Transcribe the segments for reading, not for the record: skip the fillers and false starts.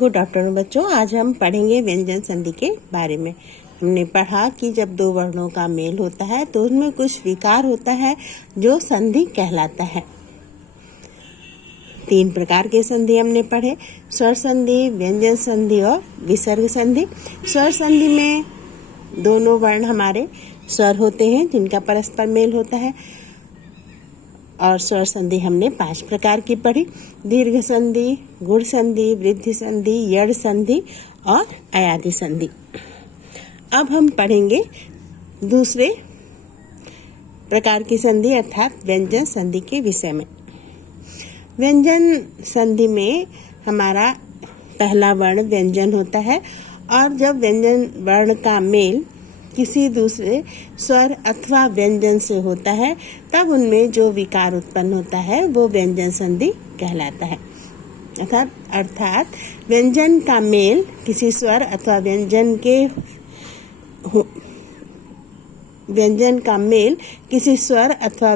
Good afternoon बच्चों, आज हम पढ़ेंगे व्यंजन संधि के बारे में। हमने पढ़ा कि जब दो वर्णों का मेल होता है तो उनमें कुछ विकार होता है जो संधि कहलाता है। 3 प्रकार के संधि हमने पढ़े, स्वर संधि, व्यंजन संधि और विसर्ग संधि। स्वर संधि में दोनों वर्ण हमारे स्वर होते हैं जिनका परस्पर मेल होता है। और स्वर संधि हमने 5 प्रकार की पढ़ी, दीर्घ संधि, गुण संधि, वृद्धि संधि, यड़ संधि और अयादि संधि। अब हम पढ़ेंगे दूसरे प्रकार की संधि अर्थात व्यंजन संधि के विषय में। व्यंजन संधि में हमारा पहला वर्ण व्यंजन होता है और जब व्यंजन वर्ण का मेल किसी दूसरे स्वर अथवा व्यंजन से होता है तब उनमें जो विकार उत्पन्न होता है वो व्यंजन संधि कहलाता है। अर्थात व्यंजन का मेल किसी स्वर अथवा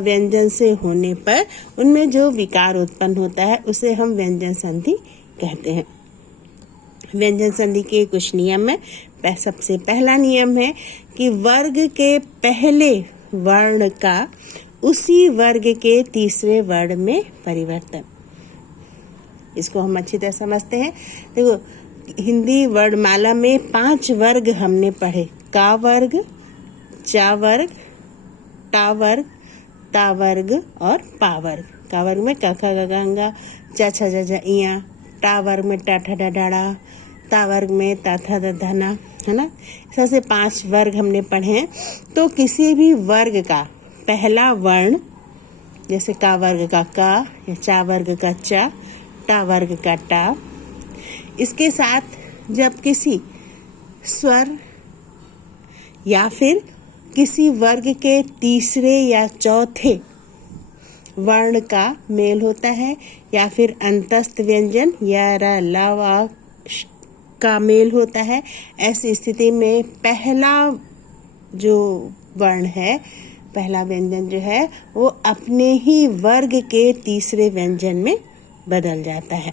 व्यंजन से होने पर उनमें जो विकार उत्पन्न होता है उसे हम व्यंजन संधि कहते हैं। व्यंजन संधि के कुछ नियम है। सबसे पहला नियम है कि वर्ग के पहले वर्ण का उसी वर्ग के तीसरे वर्ण में परिवर्तन। इसको हम अच्छी तरह समझते हैं। देखो, हिंदी वर्णमाला में 5 वर्ग हमने पढ़े, का वर्ग, चा वर्ग, टा वर्ग, ता वर्ग और पा वर्ग। का वर्ग में क ख ग घ ङ, च छ ज झ ञ, टा वर्ग में ट ठ ड ढ ड़, ता वर्ग में ता थ द ध न, है ना। इस तरह से 5 वर्ग हमने पढ़े हैं। तो किसी भी वर्ग का पहला वर्ण, जैसे का वर्ग का का या चा वर्ग का चा, टा वर्ग का टा, इसके साथ जब किसी स्वर या फिर किसी वर्ग के तीसरे या चौथे वर्ण का मेल होता है या फिर अंतस्थ व्यंजन या र ल व का मेल होता है, ऐसी स्थिति में पहला जो वर्ण है, पहला व्यंजन जो है वो अपने ही वर्ग के तीसरे व्यंजन में बदल जाता है।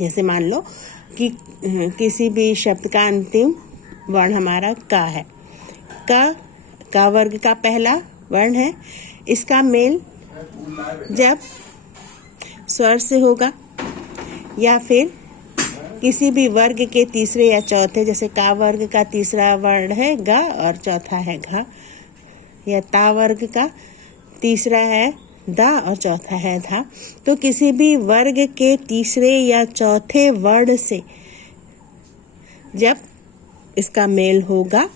जैसे मान लो कि किसी भी शब्द का अंतिम वर्ण हमारा का है। का वर्ग का पहला वर्ण है। इसका मेल जब स्वर से होगा या फिर किसी भी वर्ग के तीसरे या चौथे, जैसे का वर्ग का तीसरा वर्ण है गा और चौथा है घा, या ता वर्ग का तीसरा है दा और चौथा है धा, तो किसी भी वर्ग के तीसरे या चौथे वर्ण से जब इसका मेल होगा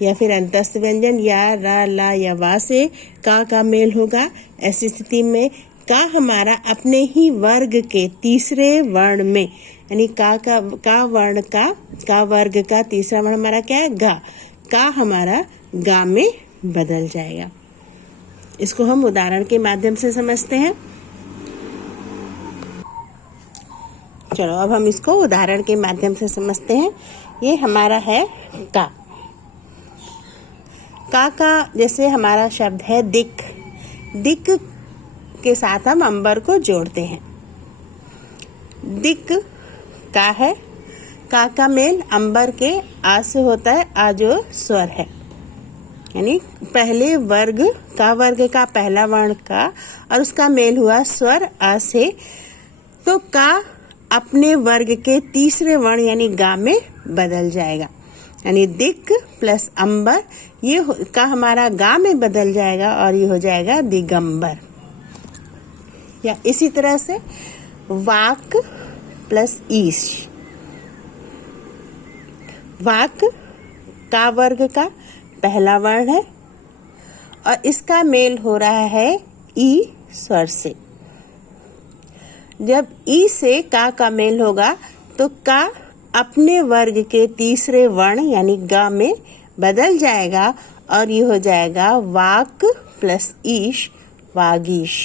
या फिर अंतस्थ व्यंजन या रा ला या वा से का मेल होगा, ऐसी स्थिति में का हमारा अपने ही वर्ग के तीसरे वर्ण में, यानी का वर्ग का तीसरा वर्ण हमारा क्या है, गा, का हमारा गा में बदल जाएगा। इसको हम उदाहरण के माध्यम से समझते हैं। चलो अब हम इसको उदाहरण के माध्यम से समझते हैं। ये हमारा है का जैसे हमारा शब्द है दिक। दिक के साथ हम अंबर को जोड़ते हैं। दिक का है, का मेल अंबर के आ से होता है, आ जो स्वर है, यानी पहले वर्ग का पहला वर्ण का और उसका मेल हुआ स्वर आ से, तो का अपने वर्ग के तीसरे वर्ण यानी गा में बदल जाएगा, यानी दिक प्लस अंबर, ये का हमारा गा में बदल जाएगा और ये हो जाएगा दिगंबर। या इसी तरह से वाक प्लस ईश। वाक का वर्ग का पहला वर्ण है और इसका मेल हो रहा है ई स्वर से। जब ई से का मेल होगा तो का अपने वर्ग के तीसरे वर्ण यानी गा में बदल जाएगा और ये हो जाएगा वाक प्लस ईश, वागीश।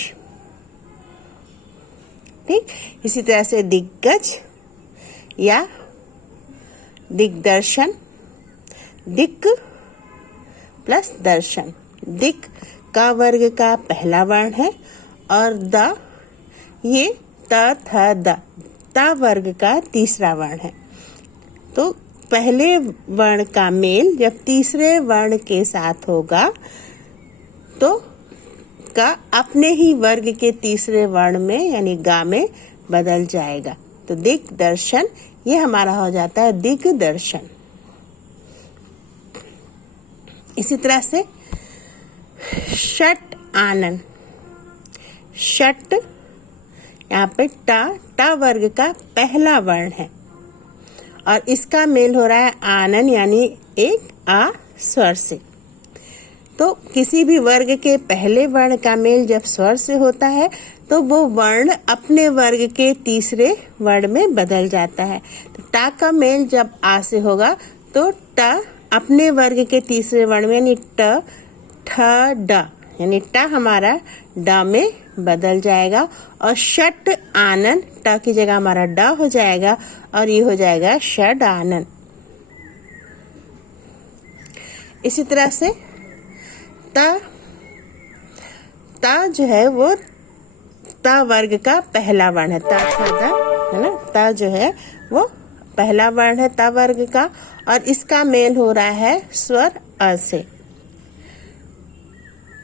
ठीक, इसी तरह से दिग्गज या दिग्दर्शन, दिक प्लस दर्शन। दिक का वर्ग का पहला वर्ण है और द ये त थ द, त ता वर्ग का तीसरा वर्ण है। तो पहले वर्ण का मेल जब तीसरे वर्ण के साथ होगा तो का अपने ही वर्ग के तीसरे वर्ण में यानी गा में बदल जाएगा। तो दिग्दर्शन ये हमारा हो जाता है दिग्दर्शन। इसी तरह से षट आनन, षट यहाँ पे टा वर्ग का पहला वर्ण है और इसका मेल हो रहा है आनन यानी एक आ स्वर से। तो किसी भी वर्ग के पहले वर्ण का मेल जब स्वर से होता है तो वो वर्ण अपने वर्ग के तीसरे वर्ण में बदल जाता है। तो टा का मेल जब आ से होगा तो टा अपने वर्ग के तीसरे वर्ण में यानी ट ठ ड यानी ट हमारा ड में बदल जाएगा और षट आनन ट की जगह हमारा ड हो जाएगा और ये हो जाएगा षड आनन। इसी तरह से ता जो है वो ता वर्ग का पहला वर्ण है। ता है ना, ता जो है वो पहला वर्ण है ता वर्ग का और इसका मेल हो रहा है स्वर अ से।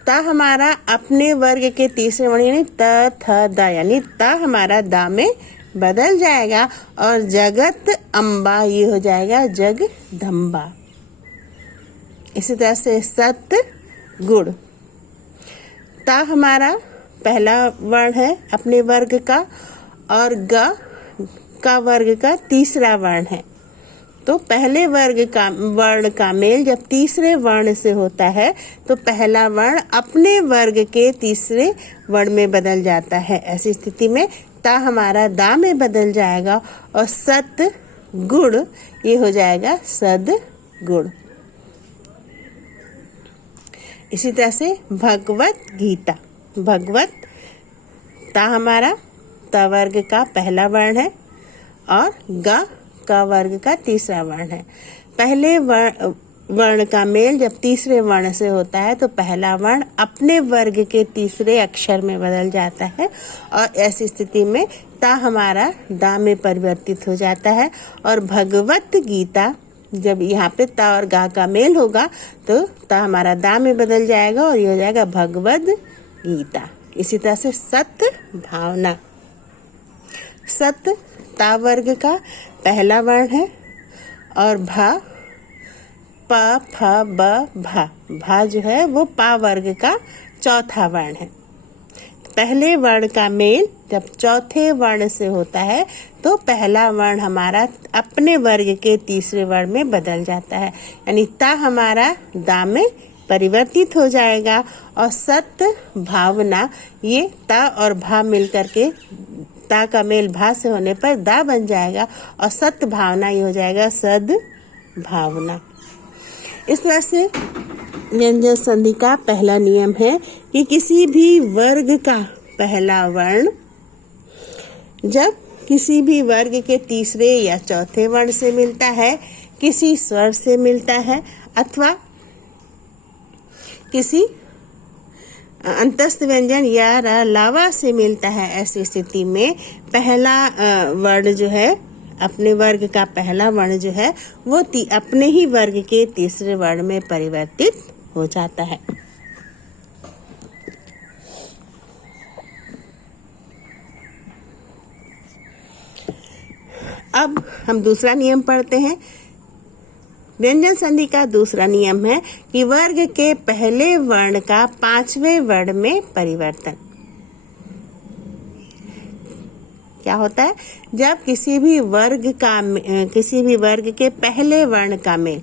ता हमारा अपने वर्ग के तीसरे वर्ण यानी त थ द यानी ता हमारा दा में बदल जाएगा और जगत अम्बा ये हो जाएगा जगदम्बा। इसी तरह से सत गुड़, ता हमारा पहला वर्ण है अपने वर्ग का और ग का वर्ग का तीसरा वर्ण है। तो पहले वर्ण का मेल जब तीसरे वर्ण से होता है तो पहला वर्ण अपने वर्ग के तीसरे वर्ण में बदल जाता है। ऐसी स्थिति में ता हमारा दा में बदल जाएगा और सत गुड़ ये हो जाएगा सद गुड़। इसी तरह से भगवत गीता, भगवत ता हमारा ता वर्ग का पहला वर्ण है और गा का वर्ग का तीसरा वर्ण है। पहले वर्ण का मेल जब तीसरे वर्ण से होता है तो पहला वर्ण अपने वर्ग के तीसरे अक्षर में बदल जाता है और ऐसी स्थिति में ता हमारा दा में परिवर्तित हो जाता है और भगवत गीता जब यहाँ पे ता और गा का मेल होगा तो ता हमारा दा में बदल जाएगा और ये हो जाएगा भगवद गीता। इसी तरह से सत भावना, सत ता वर्ग का पहला वर्ण है और भा प फ ब भा जो है वो पा वर्ग का चौथा वर्ण है। पहले वर्ण का मेल जब चौथे वर्ण से होता है तो पहला वर्ण हमारा अपने वर्ग के तीसरे वर्ण में बदल जाता है यानी ता हमारा दा में परिवर्तित हो जाएगा और सत भावना ये ता और भा मिलकर के ता का मेल भा से होने पर दा बन जाएगा और सत भावना ये हो जाएगा सद भावना। इस तरह से व्यंजन संधि का पहला नियम है कि किसी भी वर्ग का पहला वर्ण जब किसी भी वर्ग के तीसरे या चौथे वर्ण से मिलता है, किसी स्वर से मिलता है अथवा किसी अंतस्थ व्यंजन या लावा से मिलता है, ऐसी स्थिति में पहला वर्ण जो है अपने वर्ग का पहला वर्ण जो है वो अपने ही वर्ग के तीसरे वर्ण में परिवर्तित हो जाता है। अब हम दूसरा नियम पढ़ते हैं। व्यंजन संधि का दूसरा नियम है कि वर्ग के पहले वर्ण का पांचवें वर्ण में परिवर्तन। क्या होता है? जब किसी भी वर्ग के पहले वर्ण का मेल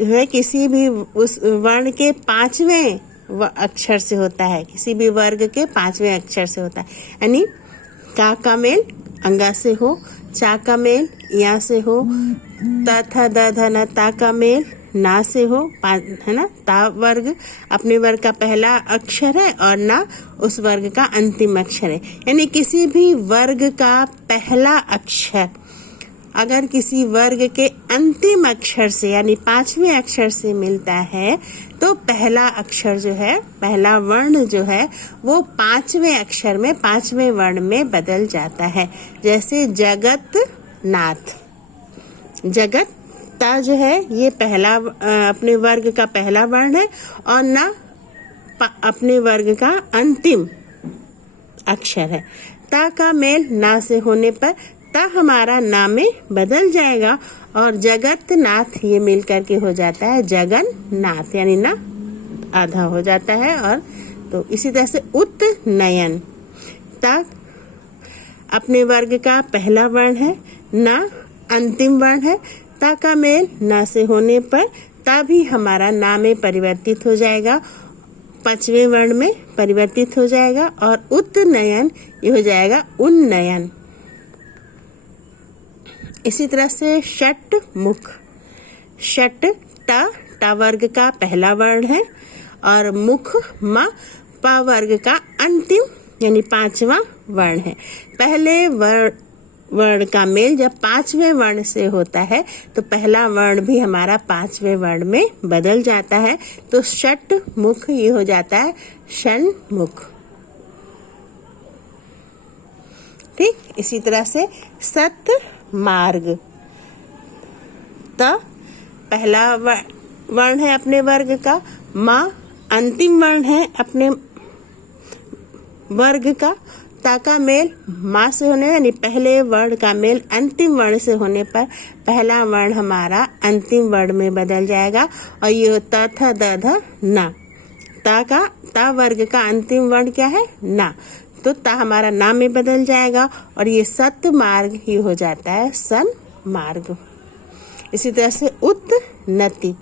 है किसी भी उस वर्ण के पांचवें अक्षर से होता है, किसी भी वर्ग के पांचवें अक्षर से होता है, यानी का मेल अंगा से हो, चा का मेल या से हो, त थ द ध न ता का मेल ना से हो, है ना। ता वर्ग अपने वर्ग का पहला अक्षर है और ना उस वर्ग का अंतिम अक्षर है, यानी किसी भी वर्ग का पहला अक्षर अगर किसी वर्ग के अंतिम अक्षर से यानी 5वें अक्षर से मिलता है तो पहला अक्षर जो है, पहला वर्ण जो है वो 5वें अक्षर में, 5वें वर्ण में बदल जाता है। जैसे जगत नाथ, जगत ता जो है ये पहला अपने वर्ग का पहला वर्ण है और ना अपने वर्ग का अंतिम अक्षर है। ता का मेल ना से होने पर ता हमारा ना में बदल जाएगा और जगत नाथ ये मिल करके हो जाता है जगन्नाथ, यानी ना आधा हो जाता है। और तो इसी तरह से उत्नयन, ता अपने वर्ग का पहला वर्ण है, ना अंतिम वर्ण है। ता का मेल ना से होने पर ता भी हमारा ना में परिवर्तित हो जाएगा, 5वें वर्ण में परिवर्तित हो जाएगा और उत्नयन ये हो जाएगा उन्नयन। इसी तरह से षट मुख, षट टा वर्ग का पहला वर्ण है और मुख मा पा वर्ग का अंतिम यानी 5वां वर्ण है। पहले वर्ण का मेल जब 5वें वर्ण से होता है तो पहला वर्ण भी हमारा 5वें वर्ण में बदल जाता है, तो षट मुख ये हो जाता है षण्मुख। ठीक, इसी तरह से सत मार्ग, त पहला वर्ण है अपने वर्ग का, मा अंतिम वर्ण है अपने वर्ग का। ता का मेल माँ से होने यानी पहले वर्ण का मेल अंतिम वर्ण से होने पर पहला वर्ण हमारा अंतिम वर्ण में बदल जाएगा और ये होता था द ध ना। ता वर्ग का अंतिम वर्ण क्या है? ना, तो ता हमारा ना में बदल जाएगा और ये सत मार्ग ही हो जाता है सन मार्ग। इसी तरह से उन्नति,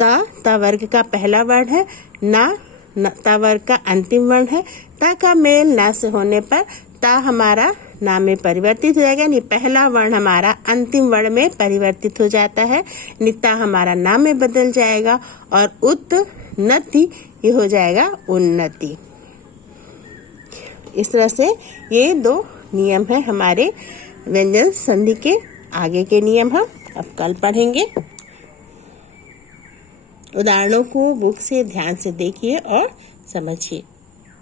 ता वर्ग का पहला वर्ण है, ना ता वर्ग का अंतिम वर्ण है। ता का मेल ना से होने पर ता हमारा ना में परिवर्तित हो जाएगा, यानी पहला वर्ण हमारा अंतिम वर्ण में परिवर्तित हो जाता है, ता हमारा ना में बदल जाएगा और उन्नति ये हो जाएगा उन्नति। इस तरह से ये 2 नियम है हमारे व्यंजन संधि के। आगे के नियम हम अब कल पढ़ेंगे। उदाहरणों को बुक से ध्यान से देखिए और समझिए।